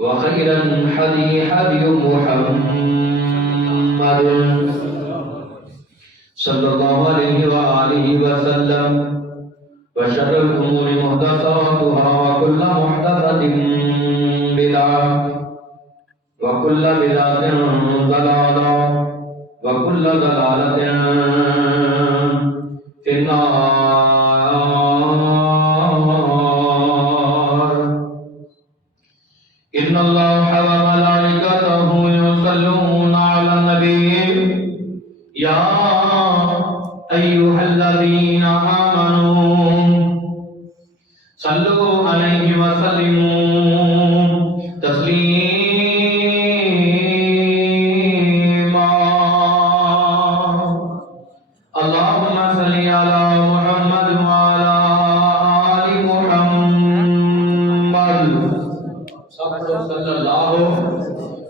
وخير الحدي حدي محمد صلى الله عليه وآله وسلم وشر الأمور محدثاتها وكل محدثة بدعة وكل بدعة ضلالة وكل ضلالة في النار. إن الله وملائكته يصلون على النبي يا أيها الذين آمنوا صلوا عليه وسلموا تسليما. اللهم صل على محمد وعلى آل محمد صلى الله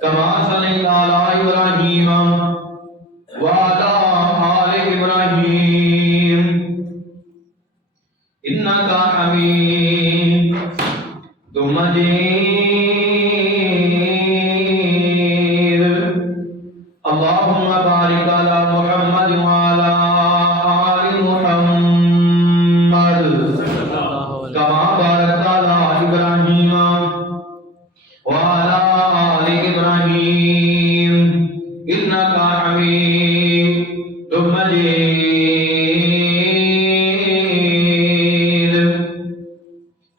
كما صليت على إبراهيم وعلى آل إبراهيم إنك حميد مجيد. اللهم بارك على محمد وعلى آل محمد كما باركت على إبراهيم وعلى آل إبراهيم إنك حميد مجيد.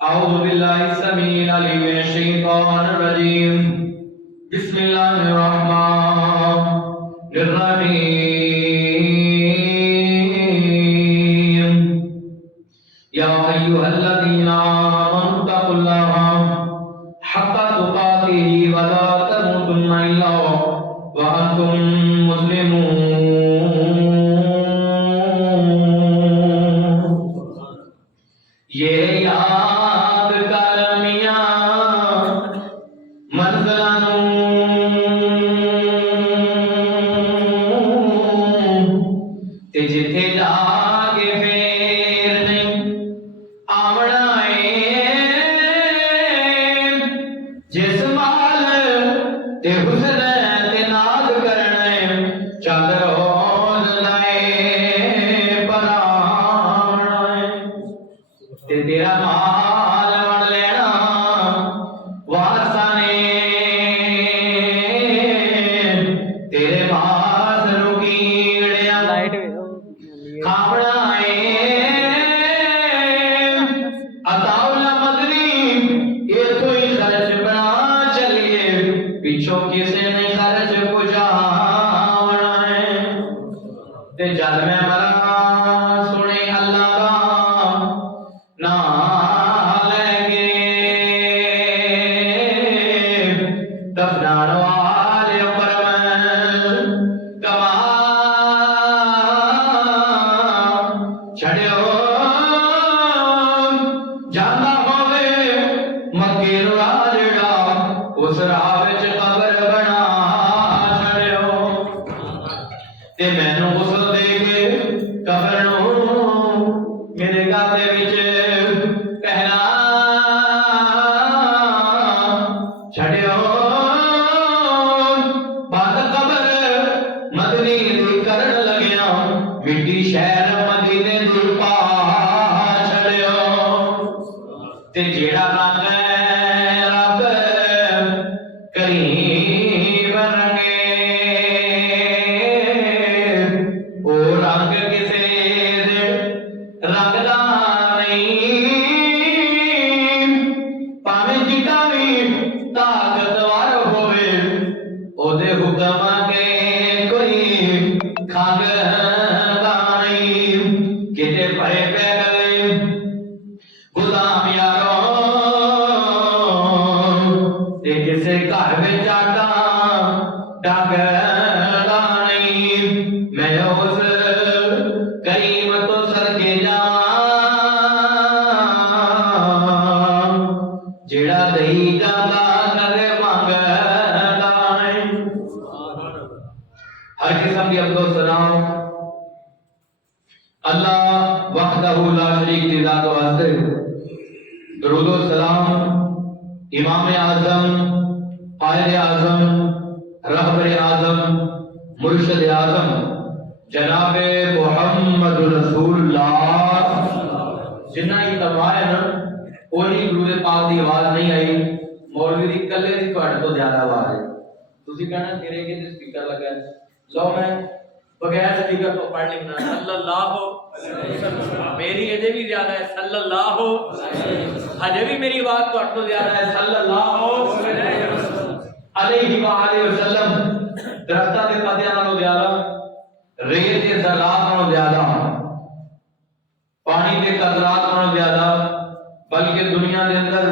أعوذ بالله السميع العليم من الشيطان الرجيم. بسم الله الرحمن الرحيم. يا أيها الذين آمنوا اتقوا الله حق تقاته ولا تموتن إلا وأنتم مسلمون. یہ یاد کر میاں منزلاں تے جتھے جا کے پھر نہیں آونا ہے جس مال تے حسن تے ناز کرنا ہے چل روز لائے پر آونا ہے تے تیرا مال وڑ لینا وارثاں نے تیرے پاس رکیڑیا کھاونا ہے عطاؤلا مدنی یہ تو ہی خرچ بنا چلیے پیچھوں کسے نہیں خرچ پجاونا ہے تے جل میں مرا سنے اللہ کا نام لے کے دفنان والے پر میں کما چھڑیو جانا ہوئے مکے راجڑا اس راہ وچ قبر بنا چھڑیو تے مینوں غسل دے کے قبر نوں میرے گاتے وچ پہنا چھڑیو بات قبر مدنی دی کرن لگیا مٹی شہر مدینے دی پا چھڑیو تے جیڑا رنگ رب کریم رنگے او رنگ کسے دے رنگ دا نہیں پاویں جیتا بھی طاقتور ہوئے او دے حکم کے کوئی کھنگ دا نہیں کتے پڑے پہ گئے غلام یارو تے کسے گھر وچ آٹا ڈنگ دا نہیں میں اس کریم تو سر کے جاواں جیڑا دئی جاندا کدے منگدا نہیں. ہر قسم دی عبد و ثنا اللہ وحدہ لا شریک کی ذات واسطے درود و سلام امام اعظم قائد اعظم، رہبر اعظم، مرشد اعظم جناب محمد رسول اللہ جنہ کی تباہ ہے نا وہی درود پاک دی آواز نہیں آئی، مولوی دی کلے دی تہاڈے تو زیادہ آواز ہے. تسی کہنا تیرے کے سپیکر لگا ہے، لو میں بغیر سپیکر تو پڑھ لکھنا صلی اللہ میری ایدے بھی زیادہ ہے صلی اللہ ہجے بھی میری آواز تہاڈے تو زیادہ ہے صلی اللہ علیہ وآلہ وسلم. درختاں دے پتیاں نالوں زیادہ، ریت دے ذرات نالوں زیادہ، پانی دے قطرات نالوں زیادہ، بلکہ دنیا دے اندر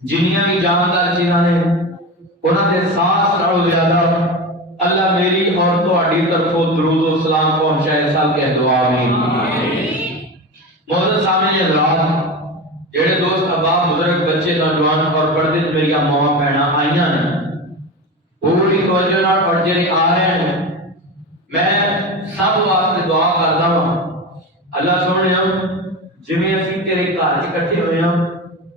جنیاں بھی جاندار چیزاں نے انہاں دے سانس نالوں زیادہ اللہ میری اور تہاڈی طرفوں درود و سلام پہنچائے. سال کے دعا آمین. معزز سامعین حضرات، جڑے دوست احباب بزرگ بچے نوجوان اور پردے میری ماواں بہناں آئیاں نے پوری توجہ نال اور جڑے آ رہے ہیں میں سب واسطے دعا کردا ہاں اللہ سونیا جویں اسی تیرے گھر وچ اکٹھے ہوئے ہاں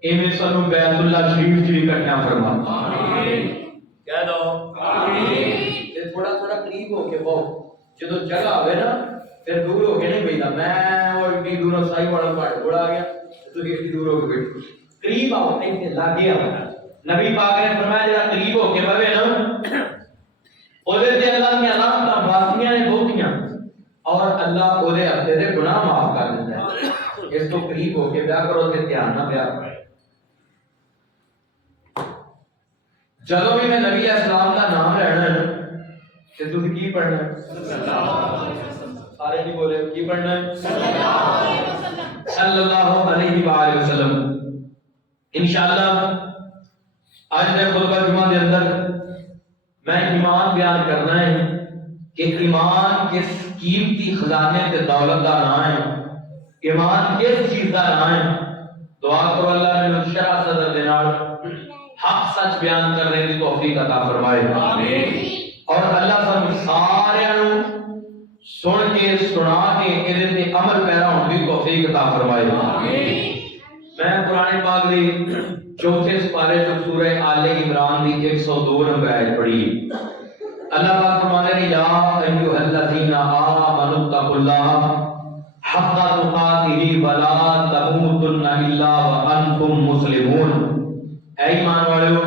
ایویں سانوں بیت اللہ شریف وچ بھی اکٹھا فرما. آمین. کہہ دو آمین. تے تھوڑا تھوڑا قریب ہو کے بہو جدوں جگہ ہوے نا پھر دور ہو کے نہیں بیٹھا میں اور اتنی دوروں سائی والا پہاڑ کوڑ آ گیا تو اتنی دور ہو کے بیٹھو قریب آؤ ایتھے لاگے آؤ. نبی پاک نے فرمایا جڑا قریب ہو کے بہے نا اودے تے اللہ دی رحمتاں واسیاں نے بہتیاں اور اللہ اودے ہفتے دے گناہ معاف کر دیندا ہے. اس تو قریب ہو کے بیاہ کرو تے دھیان نہ بیاہ کرو. جدوں بھی میں نبی علیہ السلام دا نام لینا ہے تے تسی کی پڑھنا ہے؟ سارے نہیں بولے کی پڑھنا ہے؟ صلی اللہ علیہ وآلہ وسلم. انشاءاللہ آج دے خطبہ جمعہ دے اندر میں ایمان بیان کرنا ہے کہ ایمان کس قیمتی خزانے تے دولت دا نام ہے، ایمان کس چیز دا نام ہے. دعا کرو اللہ نے شرح صدر دے نال حق سچ بیان کرنے کی توفیق عطا فرمائے. آمین. اور اللہ سب سارے سن کے سنا کے ادھے تے عمل پیرا ہونے کی توفیق عطا فرمائے. آمین. میں قرآن پاک دی چوتھے سپارے جو سورہ آل عمران دی 102 نمبر آیت پڑھی. اللہ پاک فرماتے ہیں یا ایھا الذین آمنوا اتقوا اللہ حق تقاتہ ولا تموتن الا وانتم مسلمون. اے ایمان والو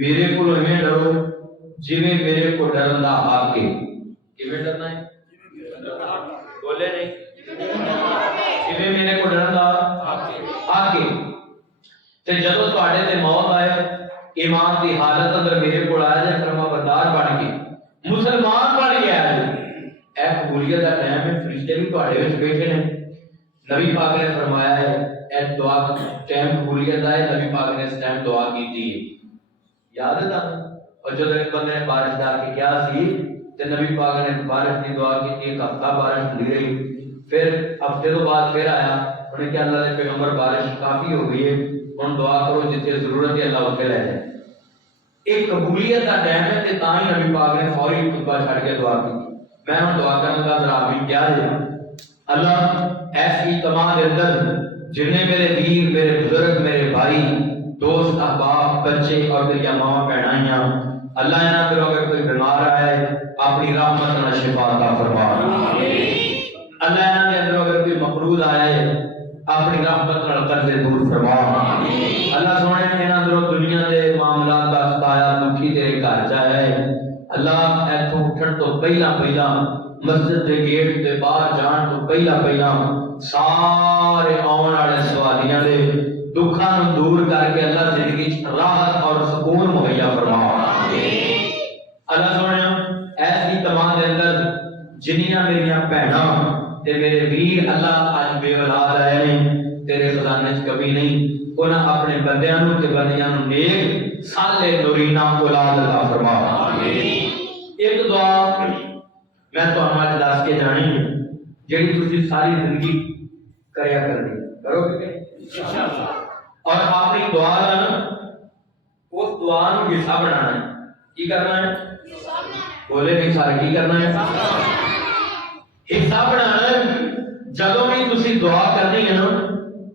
میرے کو ایویں ڈرو جویں میرے کو ڈرن دا حق ہے. کیویں ڈرنا ہے؟ بولے نہیں جویں میرے کو ڈرن دا حق ہے. تے جدوں تواڈے تے موت آئے ایمان دی حالت اندر میرے کو آیا جائے فرما بردار بن کے مسلمان بن کے آیا جائے اے قبولیت دا ٹائم ہے. فرشتے بھی تواڈے وچ بیٹھے نے. نبی پاک نے فرمایا ہے اے دعا ٹائم قبولیت دا ہے. نبی پاک نے اس ٹائم دعا کی تھی یاد ہے تھا. اور جب ایک بندے نے بارش ڈال کے کیا سی تے نبی پاک نے بارش کی دعا کی. ایک ہفتہ بارش ہوتی رہی. پھر ہفتے تو بعد پھر آیا انہوں نے کہا اللہ نے پیغمبر بارش کافی ہو گئی ہے ہن دعا کرو جتنے ضرورت ہے اللہ اتنے لے جائے. ایک قبولیت کا ٹائم ہے تے تاں ہی نبی پاک نے فوری خطبہ چھڑ کے دعا کی. میں ہن دعا کرنا دا ذرا آمین کیا ہے. اللہ ایسی تمام اندر جتنے میرے ویر میرے بزرگ میرے بھائی دوست احباب بچے اور میری ماں بہنائیاں اللہ انہاں کرو اگر کوئی بیمار آیا ہے اپنی رحمت نال شفا عطا فرما. اللہ انہاں دے اندر اگر کوئی مقروض آیا ہے اپنی رحمت نال قرض دور فرما. اللہ سونے انہاں اندر دنیا دے معاملات دا ستایا دکھی تیرے گھر جایا ہے. اللہ ایتھوں اٹھن تو پہلا مسجد دے گیٹ تے باہر جان تو پہلا سارے آن والے سوالیاں دے دکھاں نوں دور کر کے اللہ زندگی وچ راحت اور سکون مہیا فرما. اللہ سونے ایسی تمام دے اندر جنیاں میریاں بہناں تے میرے ویر اللہ اج بے اولاد آئے نے تیرے خزانے وچ کبھی نہیں انہاں اپنے بندیاں نوں تے بندیاں نوں نیک صالح نورینہ اولاد عطا فرما. ایک دعا میں تہاڈے نال دس کے جانی ہے جڑی تسی ساری زندگی کریا کرنی کرو گے انشاءاللہ. اور اپنی دعا نا اس دعا نوں حصہ بنانا ہے. کی کرنا ہے؟ بولے نہیں سارے کی کرنا ہے؟ حصہ بنانا ہے. جدوں بھی تسی دعا کرنی ہے نا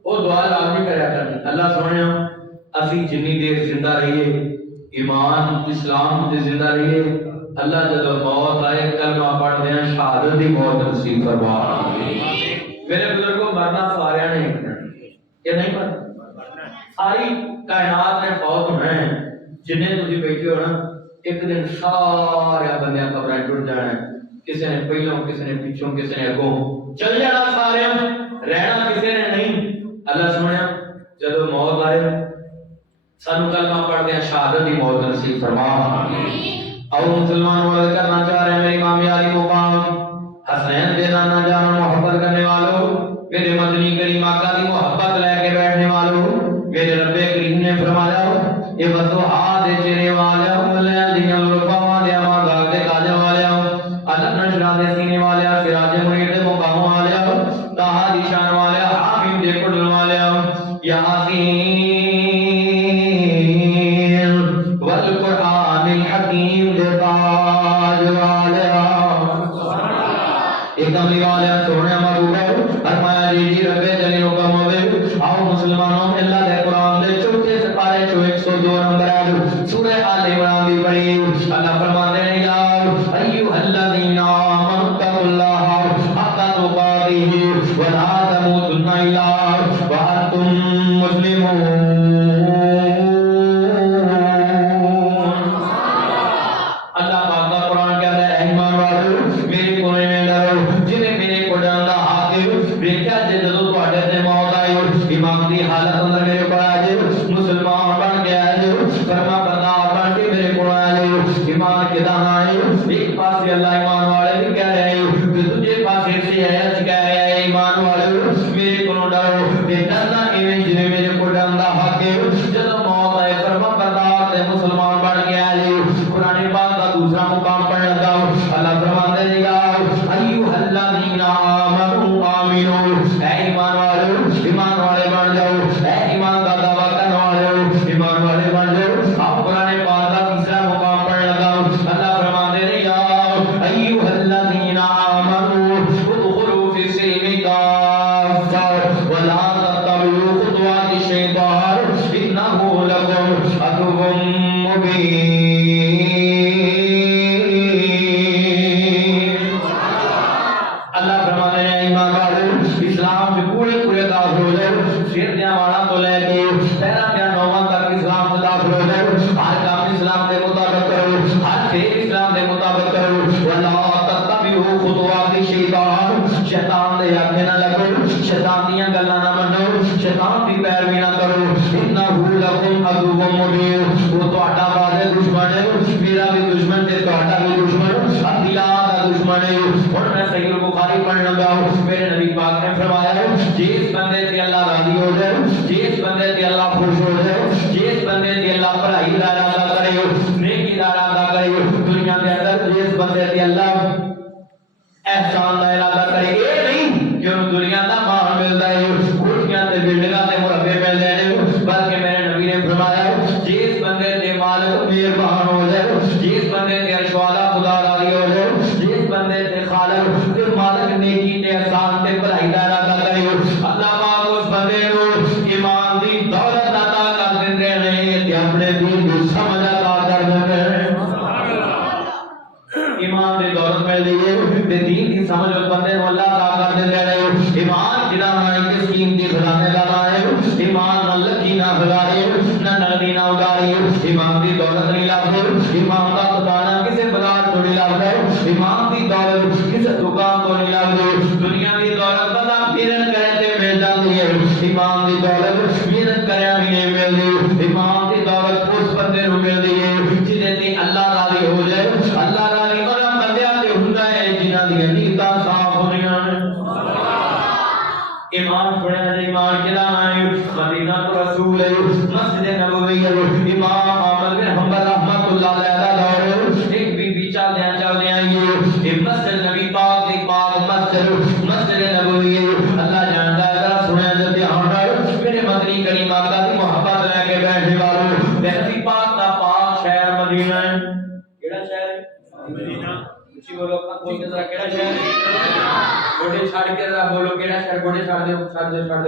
وہ دعا لازمی کریا کرنی. اللہ سونے اسی جنی دیر زندہ رہیے ایمان اسلام تے زندہ رہیے اللہ جب موت آئے کلمہ پڑھ دیں شہادت دی موت نصیب فرما میرے بزرگوں مرنا سارے نے کہ نہیں مرنا ساری کائنات نے فوت ہونا ہے جنہیں تسی بیٹھے ہو نا ایک دن سارے بندے قبریں ٹوٹ جانا ہے کسی نے پہلوں کسی نے پیچھوں کسی نے اگوں چل جانا سارے رہنا کسی نے نہیں اللہ سنیا جب موت آئے سانو کلمہ پڑھ دیں شہادت دی موت نصیب فرما اور مسلمان ورد کرنا چاہ رہے ہیں میری امام علی مقام حسین دے نانا جان محبت کرنے والوں میرے مدنی کریم آقا دی محبت لے کے بیٹھنے والوں میرے رب کریم نے فرمایا یہ وضحا دے چہرے والے ملیاں دیاں لرفا والے آمادار دے کاجہ والے علم نشرہ دے سینے والے سراج منیر دے مقام والے تاہا دی شان والے حافظ دے کڑل والے یاسین والقرآن الحکیم دے تاج والے ایک کملی والے سونے محبوب ہے فرمایا جی رب جلیل و کم ہوئے آؤ مسلمانوں اللہ دے قرآن دے چوٹے سپارے چو 102 نمبر ہے سورہ آل عمران بھی پڑھی اللہ فرماتے ہیں یا ایوہ الذین آمنوا اتقوا اللہ حق تقاتہ ولا تموتن الا وانتم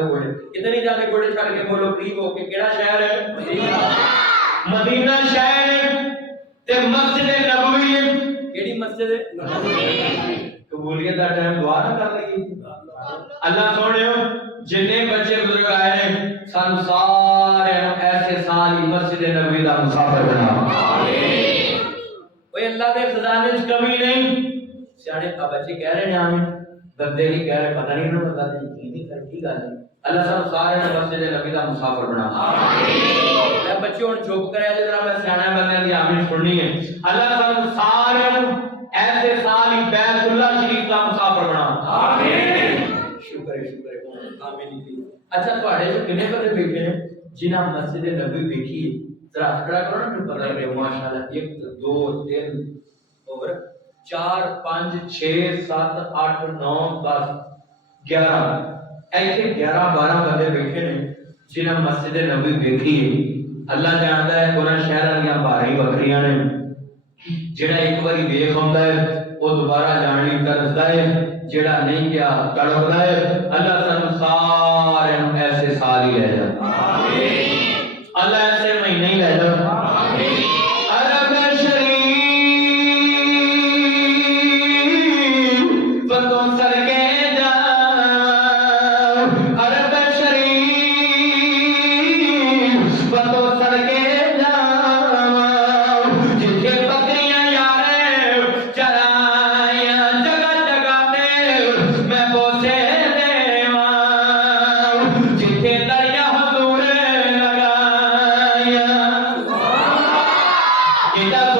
مسلمون اتنی جانے گوڑے چھڑ کے بولو قریب ہو کے کیڑا شہر ہے مدینہ شہر تے مسجد نبوی کیڑی مسجد ہے؟ قبولیت دا ٹائم دعا نہ کر لگی اللہ سونے جتنے بچے بزرگ آئے ہیں سن سارے ایسے سال ہی مسجد نبوی دا مسافر بنا کوئی اللہ دے خزانے وچ کمی نہیں سیانے بچے کہہ رہے ہیں آمین بندے نہیں کہہ رہے پتہ نہیں نہ بتا دیں نہیں کر کی گل ہے اللہ سب سارے مسجد نبوی دا مسافر بنا میں بچے ہن چپ کرے جے میں سیانے بندے دی آمین سننی ہے اللہ سب سارے ایسے سال ہی بیت اللہ شریف کا مسافر بنا آمین شکر ہے آمین اچھا تواڈے جو کنے بندے بیٹھے ہیں جنہاں مسجد نبوی دیکھی ذرا کھڑا کرو نا پھر پتہ لگے ماشاءاللہ 1 2 3 اور 4 5 6 7 8 9 10 11 ایسے 11 12 بندے بیٹھے ہیں جنہاں مسجد نبوی دیکھی اللہ جانتا ہے انہاں شہراں دیاں بھاری بکریاں نے جڑا ایک باری ویکھ ہوندا ہے وہ دوبارہ جان لئی ترسدا ہے جڑا نہیں کیا تڑپدا ہے اللہ سانو سارے ایسے سال ہی لے جاتا آمین اللہ ایسے مہینے ہی لے جاتا آمین عرب شریف فتوں سر کے جا عرب شریف فتوں سر کے Kita